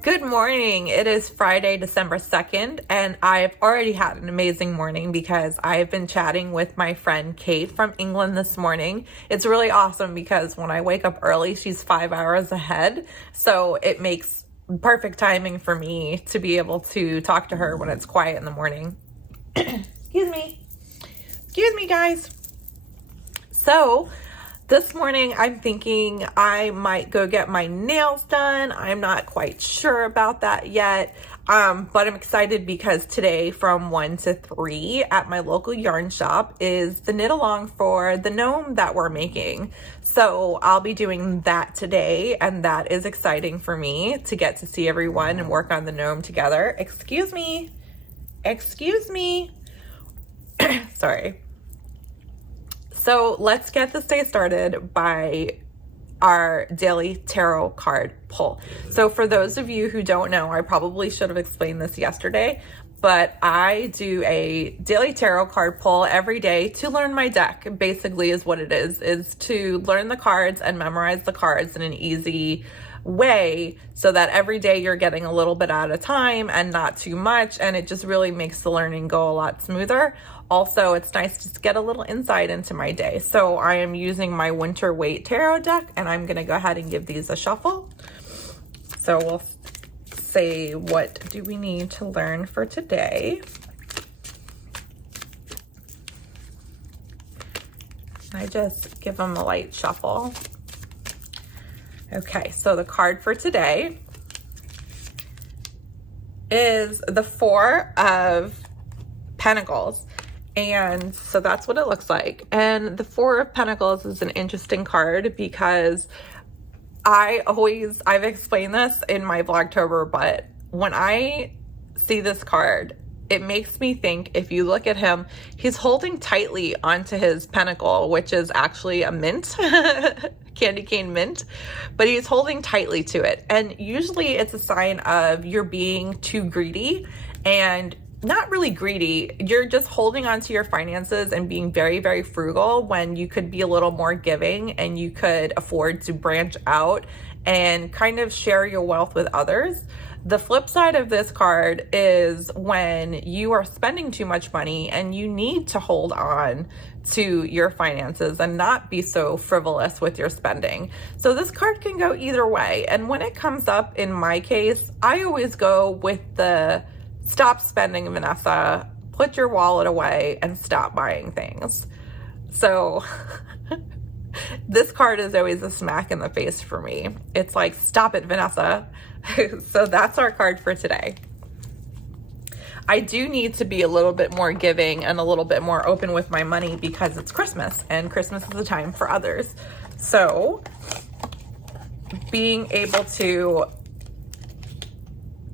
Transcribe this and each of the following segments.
Good morning. It is Friday, December 2nd, and I've already had an amazing morning because I've been chatting with my friend Kate from England this morning. It's really awesome because when I wake up early, she's 5 hours ahead. So it makes perfect timing for me to be able to talk to her when it's quiet in the morning. Excuse me, guys. So this morning, I'm thinking I might go get my nails done. I'm not quite sure about that yet, but I'm excited because today from 1 to 3 at my local yarn shop is the knit along for the gnome that we're making. So I'll be doing that today, and that is exciting for me to get to see everyone and work on the gnome together. Excuse me. Sorry. So let's get this day started by our daily tarot card pull. So for those of you who don't know, I probably should have explained this yesterday, but I do a daily tarot card pull every day to learn my deck. Basically is what it is to learn the cards and memorize the cards in an easy way so that every day you're getting a little bit at a time and not too much, and it just really makes the learning go a lot smoother. Also, it's nice to get a little insight into my day. So I am using my Winter Weight Tarot deck, and I'm going to go ahead and give these a shuffle. So we'll say, what do we need to learn for today? I just give them a light shuffle. Okay, so the card for today is the Four of Pentacles. And so that's what it looks like. And the Four of Pentacles is an interesting card because I've explained this in my Vlogtober, but when I see this card, it makes me think, if you look at him, he's holding tightly onto his pentacle, which is actually a mint, candy cane mint, but he's holding tightly to it. And usually it's a sign of you're being too greedy, and not really greedy. You're just holding on to your finances and being very, very frugal when you could be a little more giving and you could afford to branch out and kind of share your wealth with others. The flip side of this card is when you are spending too much money and you need to hold on to your finances and not be so frivolous with your spending. So this card can go either way. And when it comes up in my case, I always go with the stop spending, Vanessa, put your wallet away and stop buying things. So this card is always a smack in the face for me. It's like, stop it, Vanessa. So that's our card for today. I do need to be a little bit more giving and a little bit more open with my money because it's Christmas, and Christmas is a time for others. So being able to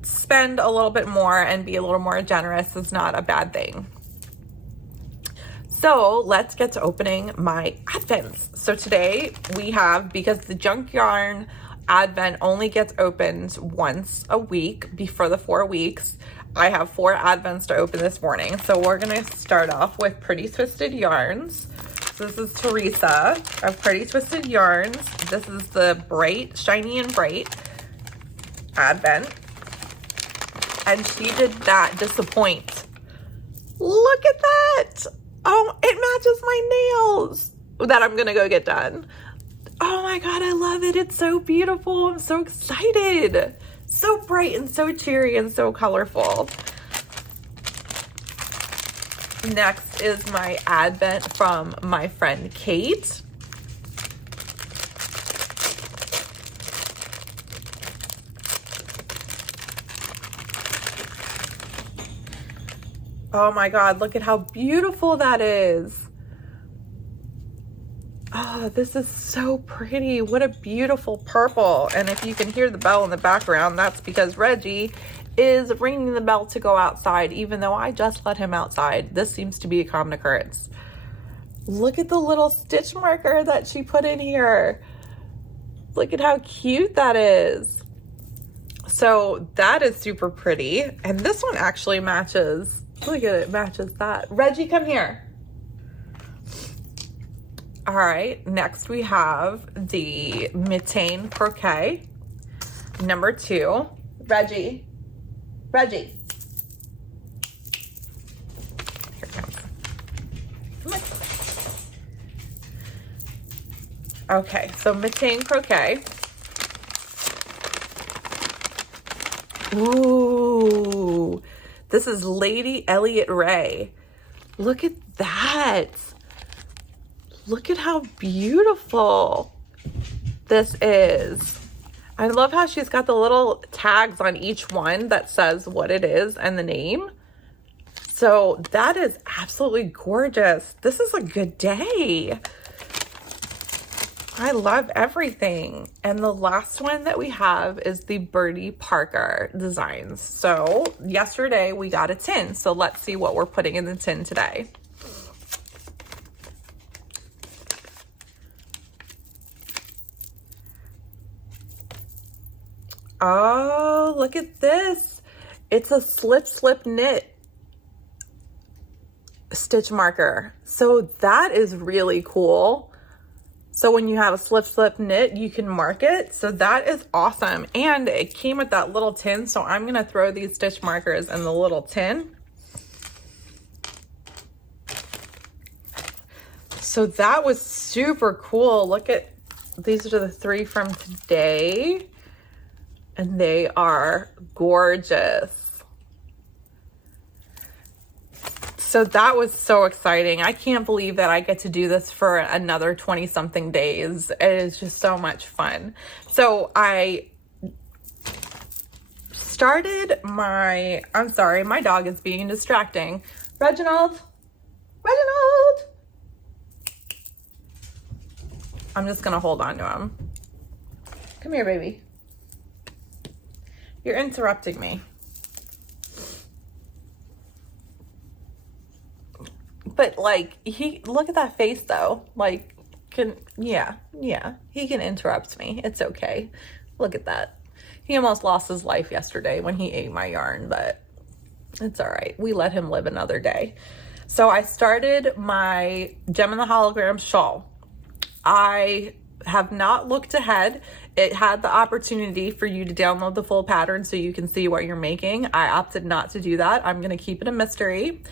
spend a little bit more and be a little more generous is not a bad thing. So let's get to opening my advents. So today we have, because the junk yarn advent only gets opened once a week before the 4 weeks, I have 4 advents to open this morning. So we're going to start off with Pretty Twisted Yarns. So this is Teresa of Pretty Twisted Yarns. This is the bright, shiny and bright advent. And she did that disappoint. Look at that. Oh, it matches my nails that I'm going to go get done. Oh my God, I love it. It's so beautiful. I'm so excited. So bright and so cheery and so colorful. Next is my advent from my friend Kate. Oh my God, look at how beautiful that is. Oh, this is so pretty. What a beautiful purple. And if you can hear the bell in the background, that's because Reggie is ringing the bell to go outside, even though I just let him outside. This seems to be a common occurrence. Look at the little stitch marker that she put in here. Look at how cute that is. So that is super pretty. And this one actually matches. Look at it, matches that. Reggie, come here. All right, next we have the Mitaine Croquet, number 2. Reggie. Reggie. Here comes. Okay, so Methane Croquet. Ooh, this is Lady Elliot Ray. Look at that. Look at how beautiful this is. I love how she's got the little tags on each one that says what it is and the name. So that is absolutely gorgeous. This is a good day. I love everything. And the last one that we have is the Birdie Parker designs. So yesterday we got a tin. So let's see what we're putting in the tin today. Oh, look at this. It's a slip knit stitch marker. So that is really cool. So when you have a slip knit, you can mark it. So that is awesome. And it came with that little tin. So I'm going to throw these stitch markers in the little tin. So that was super cool. Look at, these are the 3 from today. And they are gorgeous. So that was so exciting. I can't believe that I get to do this for another 20 something days. It is just so much fun. So I started I'm sorry, my dog is being distracting. Reginald. I'm just gonna hold on to him. Come here, baby. You're interrupting me. But like, look at that face though. Like, yeah, he can interrupt me. It's okay. Look at that. He almost lost his life yesterday when he ate my yarn, but it's all right. We let him live another day. So I started my Gem and the Hologram shawl. I have not looked ahead. It had the opportunity for you to download the full pattern so you can see what you're making. I opted not to do that. I'm going to keep it a mystery.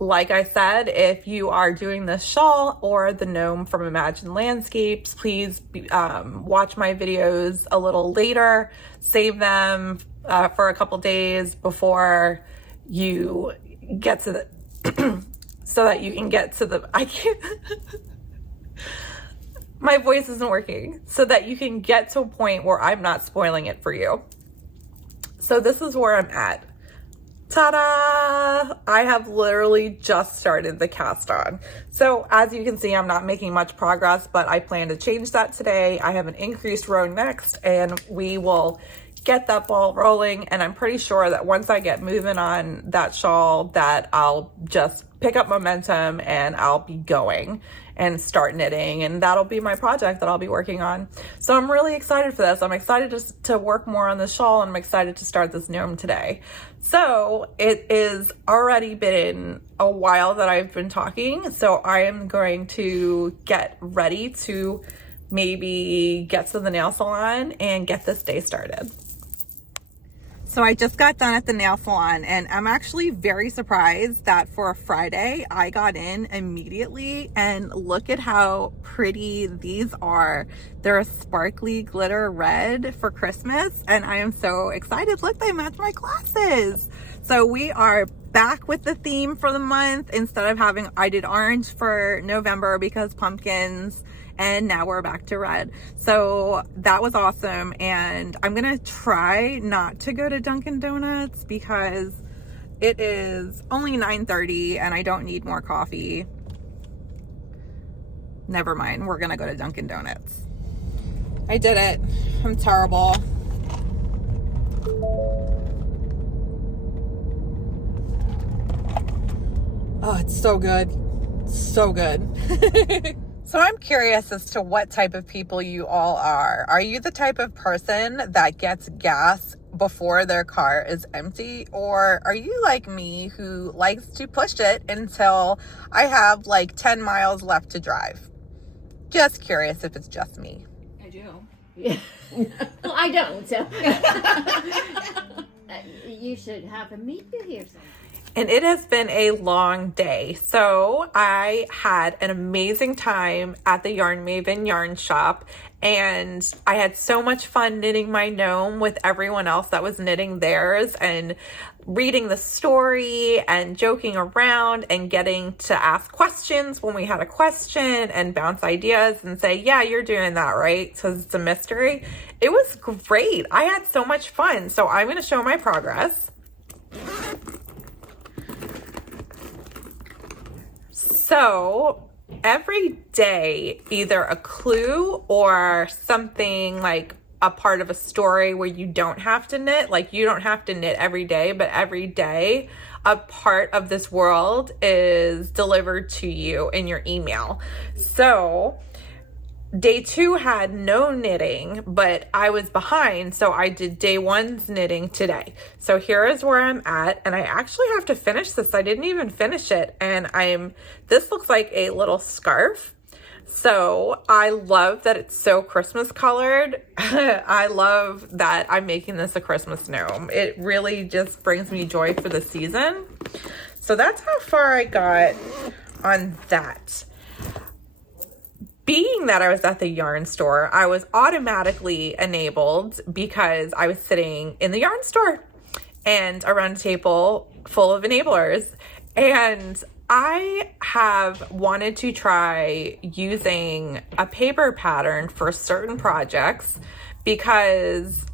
Like I said, if you are doing this shawl or the gnome from Imagine Landscapes, please watch my videos a little later. Save them for a couple days before you get to the, so that you can get to the, I can't, my voice isn't working, so that you can get to a point where I'm not spoiling it for you. So this is where I'm at. Ta-da! I have literally just started the cast on. So as you can see, I'm not making much progress, but I plan to change that today. I have an increased row next, and we will get that ball rolling. And I'm pretty sure that once I get moving on that shawl, that I'll just pick up momentum and I'll be going and start knitting, and that'll be my project that I'll be working on. So I'm really excited for this. I'm excited just to work more on the shawl, and I'm excited to start this gnome today. So it is already been a while that I've been talking, so I am going to get ready to maybe get to the nail salon and get this day started. So I just got done at the nail salon, and I'm actually very surprised that for a Friday, I got in immediately, and look at how pretty these are. They're a sparkly glitter red for Christmas, and I am so excited. Look, they match my glasses. So we are back with the theme for the month. Instead of having, I did orange for November because pumpkins, and now we're back to red. So that was awesome. And I'm gonna try not to go to Dunkin' Donuts because it is only 9:30 and I don't need more coffee. Never mind, we're gonna go to Dunkin' Donuts. I did it. I'm terrible. Oh, it's so good. So good. So I'm curious as to what type of people you all are. Are you the type of person that gets gas before their car is empty? Or are you like me who likes to push it until I have like 10 miles left to drive? Just curious if it's just me. I do. Yeah. Well, I don't, so. You should have him meet you here sometime. And it has been a long day. So I had an amazing time at the Yarn Maven yarn shop. And I had so much fun knitting my gnome with everyone else that was knitting theirs and reading the story and joking around and getting to ask questions when we had a question and bounce ideas and say, yeah, you're doing that, right? Because it's a mystery. It was great. I had so much fun. So I'm going to show my progress. So every day, either a clue or something like a part of a story where you don't have to knit, like you don't have to knit every day, but every day a part of this world is delivered to you in your email. So day 2 had no knitting, but I was behind, so I did day 1's knitting today. So here is where I'm at, and I actually have to finish this. I didn't even finish it, and this looks like a little scarf. So I love that it's so Christmas colored. I love that I'm making this a Christmas gnome. It really just brings me joy for the season. So that's how far I got on that. Being that I was at the yarn store, I was automatically enabled because I was sitting in the yarn store and around a table full of enablers. And I have wanted to try using a paper pattern for certain projects because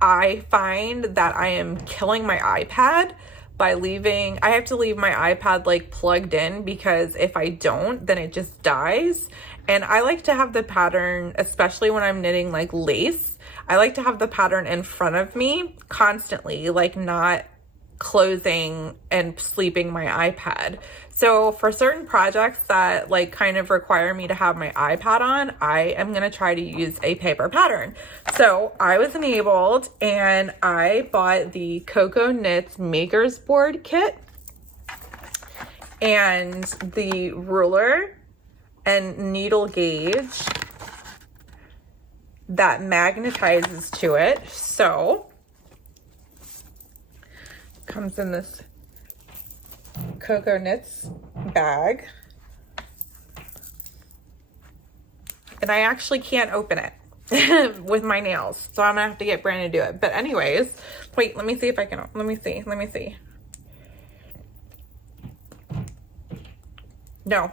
I find that I am killing my iPad by I have to leave my iPad like plugged in, because if I don't, then it just dies. And I like to have the pattern, especially when I'm knitting like lace, I like to have the pattern in front of me constantly, like not closing and sleeping my iPad. So for certain projects that like kind of require me to have my iPad on, I am going to try to use a paper pattern. So I was enabled and I bought the Coco Knits Maker's Board kit and the ruler and needle gauge that magnetizes to it. So comes in this Coco Knits bag, and I actually can't open it with my nails, so I'm gonna have to get Brandon to do it. But anyways, wait, let me see if I can, let me see. No,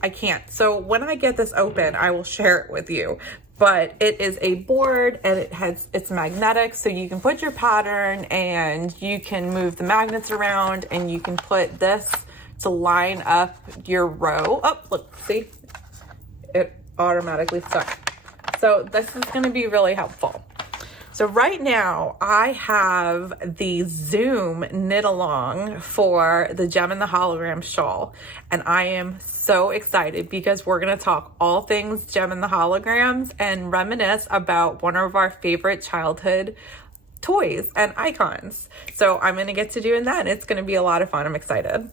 I can't. So when I get this open, I will share it with you. But it is a board and it's magnetic, so you can put your pattern and you can move the magnets around and you can put this to line up your row. Oh, look, see? It automatically stuck. So this is going to be really helpful. So right now I have the Zoom knit along for the Gem and the Hologram shawl. And I am so excited because we're going to talk all things Gem and the Holograms and reminisce about one of our favorite childhood toys and icons. So I'm going to get to doing that and it's going to be a lot of fun. I'm excited.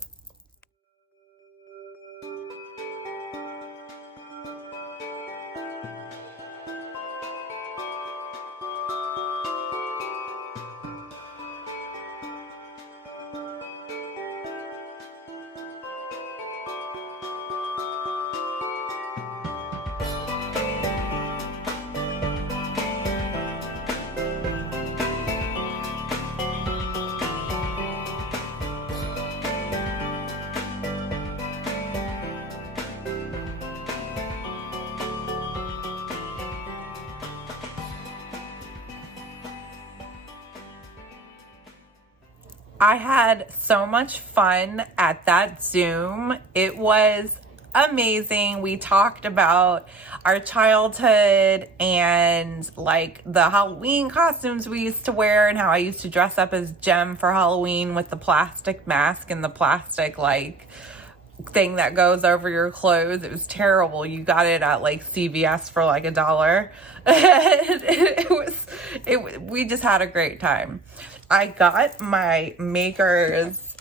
I had so much fun at that Zoom. It was amazing. We talked about our childhood and like the Halloween costumes we used to wear and how I used to dress up as Gem for Halloween with the plastic mask and the plastic like thing that goes over your clothes. It was terrible. You got it at like CVS for like $1. We just had a great time. I got my Maker's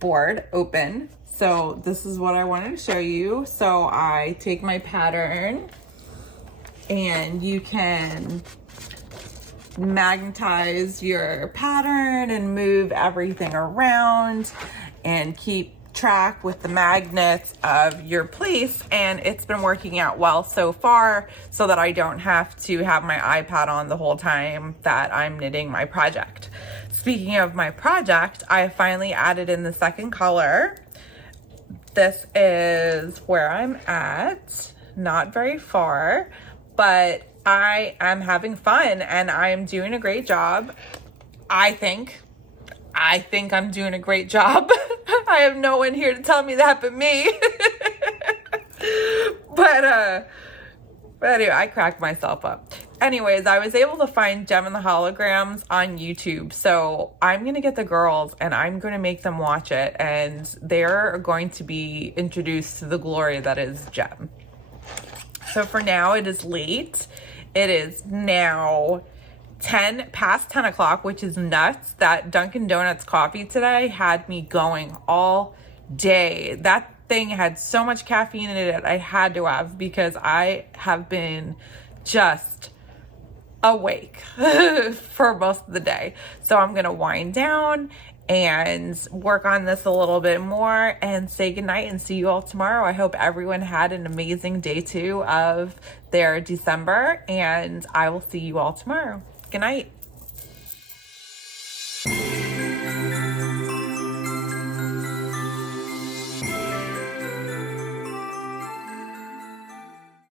board open. So this is what I wanted to show you. So I take my pattern and you can magnetize your pattern and move everything around and keep track with the magnets of your place. And it's been working out well so far, so that I don't have to have my iPad on the whole time that I'm knitting my project. Speaking of my project, I finally added in the second color. This is where I'm at, not very far, but I am having fun and I'm doing a great job. I think I'm doing a great job. I have no one here to tell me that but me. But anyway, I cracked myself up. Anyways, I was able to find Gem and the Holograms on YouTube. So I'm going to get the girls and I'm going to make them watch it. And they're going to be introduced to the glory that is Gem. So for now, it is late. It is now 10 past 10 o'clock, which is nuts. That Dunkin' Donuts coffee today had me going all day. That thing had so much caffeine in it, I had to have, because I have been just awake for most of the day. So I'm gonna wind down and work on this a little bit more and say goodnight and see you all tomorrow. I hope everyone had an amazing day 2 of their December, and I will see you all tomorrow. Good night.